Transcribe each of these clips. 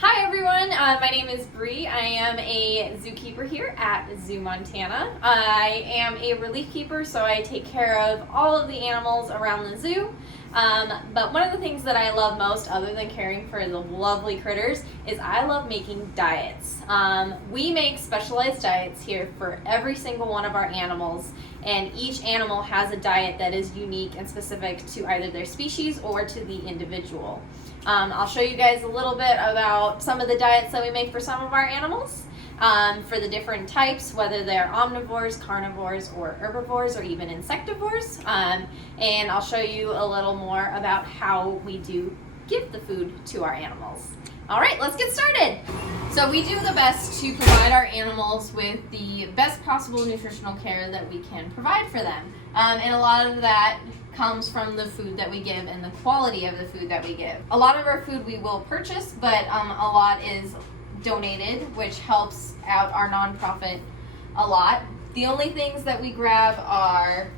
Hi everyone, my name is Bri. I am a zookeeper here at ZooMontana. I am a relief keeper, so I take care of all of the animals around the zoo. But one of the things that I love most, other than caring for the lovely critters, is I love making diets. We make specialized diets here for every single one of our animals, and each animal has a diet that is unique and specific to either their species or to the individual. I'll show you guys a little bit about some of the diets that we make for some of our animals, for the different types, whether they're omnivores, carnivores, or herbivores, or even insectivores. And I'll show you a little more about how we do give the food to our animals. All right, let's get started. So we do the best to provide our animals with the best possible nutritional care that we can provide for them. And a lot of that comes from the food that we give and the quality of the food that we give. A lot of our food we will purchase, but a lot is donated, which helps out our nonprofit a lot. The only things that we grab are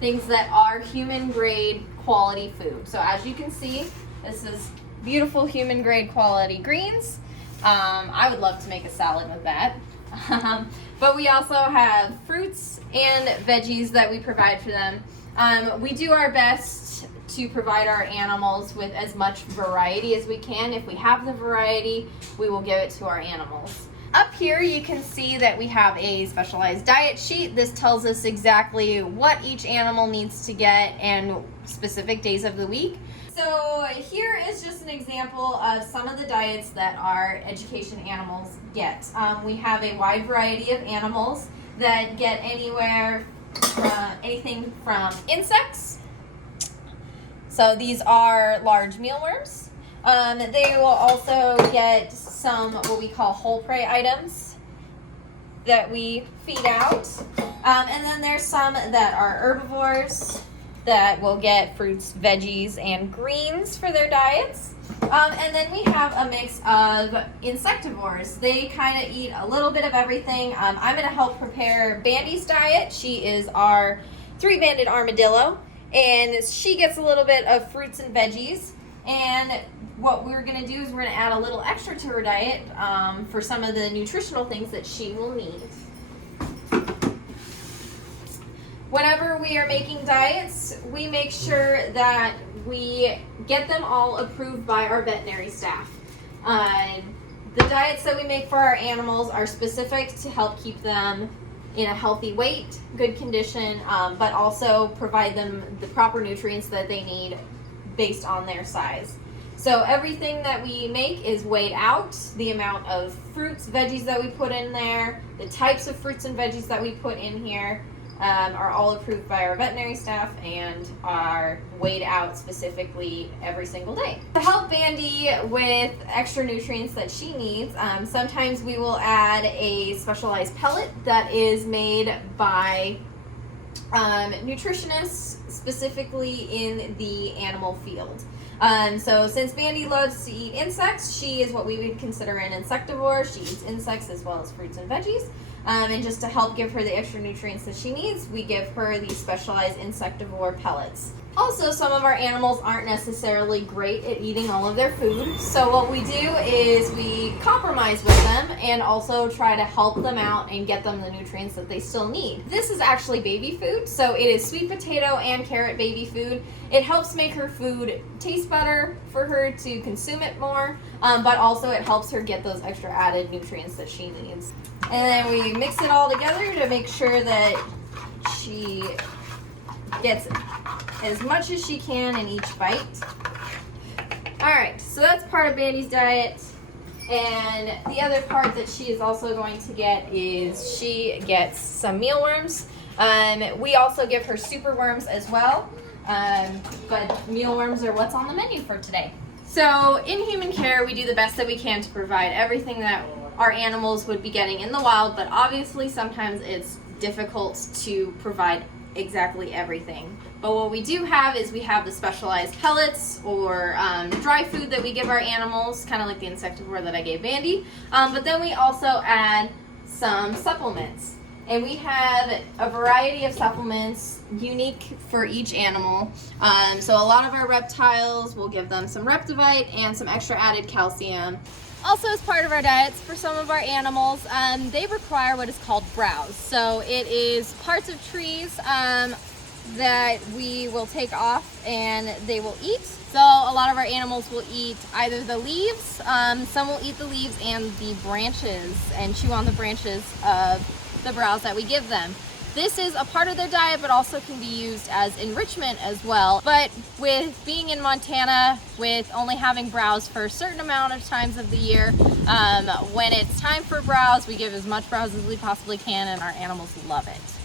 things that are human grade quality food. So as you can see, this is beautiful human grade quality greens. I would love to make a salad with that. But we also have fruits and veggies that we provide for them. We do our best to provide our animals with as much variety as we can. If we have the variety, we will give it to our animals. Up here you can see that we have a specialized diet sheet. This tells us exactly what each animal needs to get and specific days of the week. So here is just an example of some of the diets that our education animals get. We have a wide variety of animals that get anything from insects. So these are large mealworms. They will also get some what we call whole prey items that we feed out. And then there's some that are herbivores that will get fruits, veggies, and greens for their diets. And then we have a mix of insectivores. They kind of eat a little bit of everything. I'm going to help prepare Bandy's diet. She is our three-banded armadillo, and she gets a little bit of fruits and veggies. And what we're going to do is we're going to add a little extra to her diet for some of the nutritional things that she will need. Whenever we are making diets, we make sure that we get them all approved by our veterinary staff. The diets that we make for our animals are specific to help keep them in a healthy weight, good condition, but also provide them the proper nutrients that they need based on their size. So everything that we make is weighed out, the amount of fruits, veggies that we put in there, the types of fruits and veggies that we put in here, are all approved by our veterinary staff and are weighed out specifically every single day. To help Bandy with extra nutrients that she needs, sometimes we will add a specialized pellet that is made by nutritionists specifically in the animal field. So since Bandy loves to eat insects, she is what we would consider an insectivore. She eats insects as well as fruits and veggies. And just to help give her the extra nutrients that she needs, we give her these specialized insectivore pellets. Also, some of our animals aren't necessarily great at eating all of their food, so what we do is we compromise with them and also try to help them out and get them the nutrients that they still need. This is actually baby food, so it is sweet potato and carrot baby food. It helps make her food taste better for her to consume it more, but also it helps her get those extra added nutrients that she needs. And then we mix it all together to make sure that she gets as much as she can in each bite. Alright, so that's part of Bandy's diet. And the other part that she is also going to get is she gets some mealworms. We also give her superworms as well. But mealworms are what's on the menu for today. So in human care, we do the best that we can to provide everything that our animals would be getting in the wild, but obviously sometimes it's difficult to provide exactly everything. But what we do have is we have the specialized pellets or dry food that we give our animals, kind of like the insectivore that I gave Bandy. But then we also add some supplements. And we have a variety of supplements unique for each animal. So a lot of our reptiles, we'll give them some Reptivite and some extra added calcium. Also, as part of our diets for some of our animals, they require what is called browse. So it is parts of trees that we will take off and they will eat. So a lot of our animals will eat either the leaves, some will eat the leaves and the branches and chew on the branches of the browse that we give them. This is a part of their diet, but also can be used as enrichment as well. But with being in Montana, with only having browse for a certain amount of times of the year, when it's time for browse, we give as much browse as we possibly can, and our animals love it.